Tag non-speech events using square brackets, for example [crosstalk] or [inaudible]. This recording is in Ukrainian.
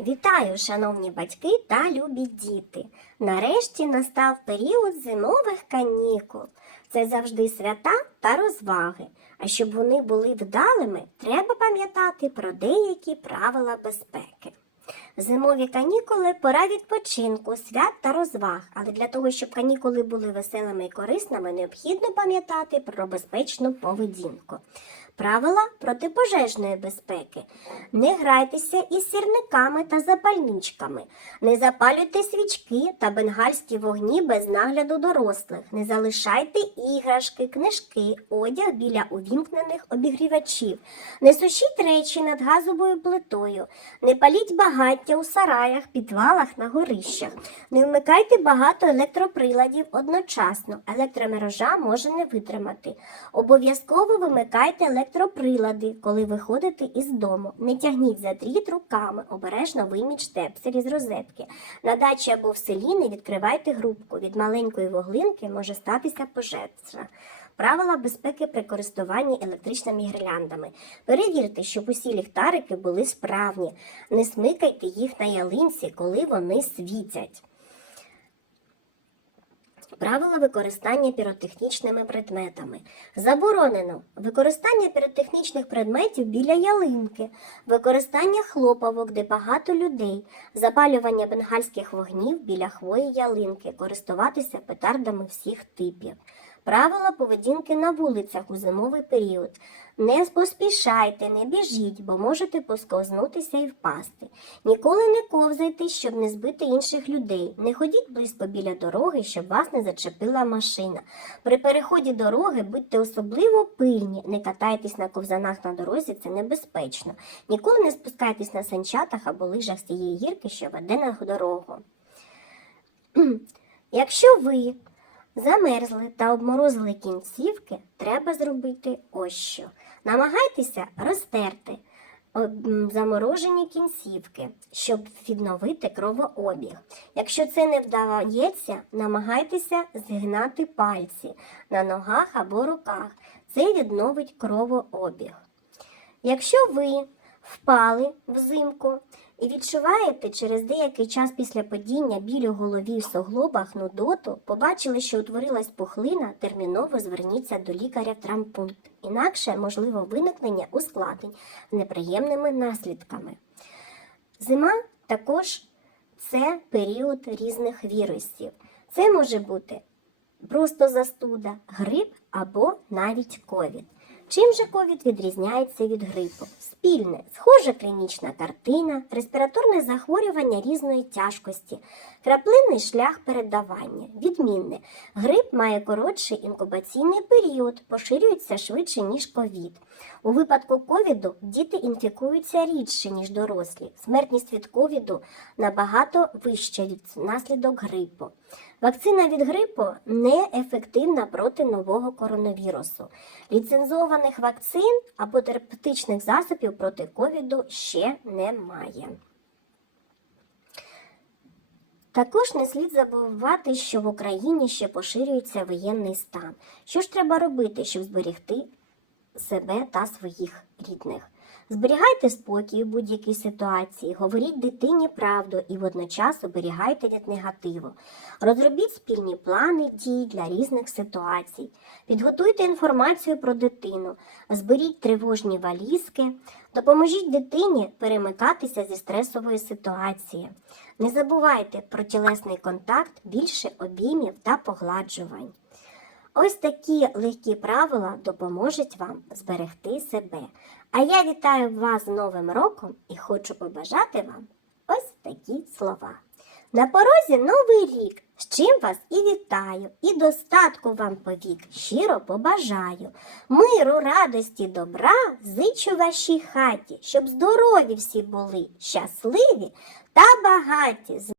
Вітаю, шановні батьки та любі діти! Нарешті настав період зимових канікул. Це завжди свята та розваги. А щоб вони були вдалими, треба пам'ятати про деякі правила безпеки. Зимові канікули пора відпочинку, свят та розваг. Але для того, щоб канікули були веселими і корисними, необхідно пам'ятати про безпечну поведінку. Правила протипожежної безпеки. Не грайтеся із сірниками та запальничками. Не запалюйте свічки та бенгальські вогні без нагляду дорослих. Не залишайте іграшки, книжки, одяг біля увімкнених обігрівачів. Не сушіть речі над газовою плитою. Не паліть багаття у сараях, підвалах на горищах. Не вмикайте багато електроприладів одночасно. Електромережа може не витримати. Обов'язково вимикайте електроприлади, коли виходите із дому. Не тягніть за дріт руками, обережно вийміть штепсель із розетки. На дачі або в селі не відкривайте грубку. Від маленької вуглинки може статися пожежа. Правила безпеки при користуванні електричними гірляндами. Перевірте, щоб усі ліхтарики були справні. Не смикайте їх на ялинці, коли вони світять. Правила використання піротехнічними предметами. Заборонено використання піротехнічних предметів біля ялинки, використання хлопавок, де багато людей, запалювання бенгальських вогнів біля хвої ялинки, користуватися петардами всіх типів. Правила поведінки на вулицях у зимовий період. Не поспішайте, не біжіть, бо можете посковзнутися і впасти. Ніколи не ковзайте, щоб не збити інших людей. Не ходіть близько біля дороги, щоб вас не зачепила машина. При переході дороги будьте особливо пильні, не катайтесь на ковзанах на дорозі, це небезпечно. Ніколи не спускайтесь на санчатах або лижах з тієї гірки, що веде на дорогу. [clears throat] Якщо ви замерзли та обморозили кінцівки, треба зробити ось що. Намагайтеся розтерти заморожені кінцівки, щоб відновити кровообіг. Якщо це не вдається, намагайтеся згинати пальці на ногах або руках. Це відновить кровообіг. Якщо ви впали взимку і відчуваєте через деякий час після падіння біль у голові в суглобах, нудоту, побачили, що утворилась пухлина, терміново зверніться до лікаря в травмпункт. Інакше можливо виникнення ускладнень з неприємними наслідками. Зима також це період різних вірусів. Це може бути просто застуда, грип або навіть ковід. Чим же ковід відрізняється від грипу? Спільне, схожа клінічна картина, респіраторне захворювання різної тяжкості, краплинний шлях передавання. Відмінне. Грип має коротший інкубаційний період, поширюється швидше, ніж ковід. У випадку ковіду діти інфікуються рідше, ніж дорослі. Смертність від ковіду набагато вища від наслідок грипу. Вакцина від грипу неефективна проти нового коронавірусу. Ліцензованих вакцин або терапевтичних засобів проти ковіду ще немає. Також не слід забувати, що в Україні ще поширюється воєнний стан. Що ж треба робити, щоб зберегти себе та своїх рідних? Зберігайте спокій у будь-якій ситуації, говоріть дитині правду і водночас оберігайте від негативу. Розробіть спільні плани дій для різних ситуацій. Підготуйте інформацію про дитину, зберіть тривожні валізки, допоможіть дитині перемикатися зі стресової ситуації. Не забувайте про тілесний контакт, більше обіймів та погладжувань. Ось такі легкі правила допоможуть вам зберегти себе. А я вітаю вас з Новим роком і хочу побажати вам ось такі слова. На порозі новий рік, з чим вас і вітаю, і достатку вам повік щиро побажаю. Миру, радості, добра зичу вашій хаті, щоб здорові всі були, щасливі та багаті.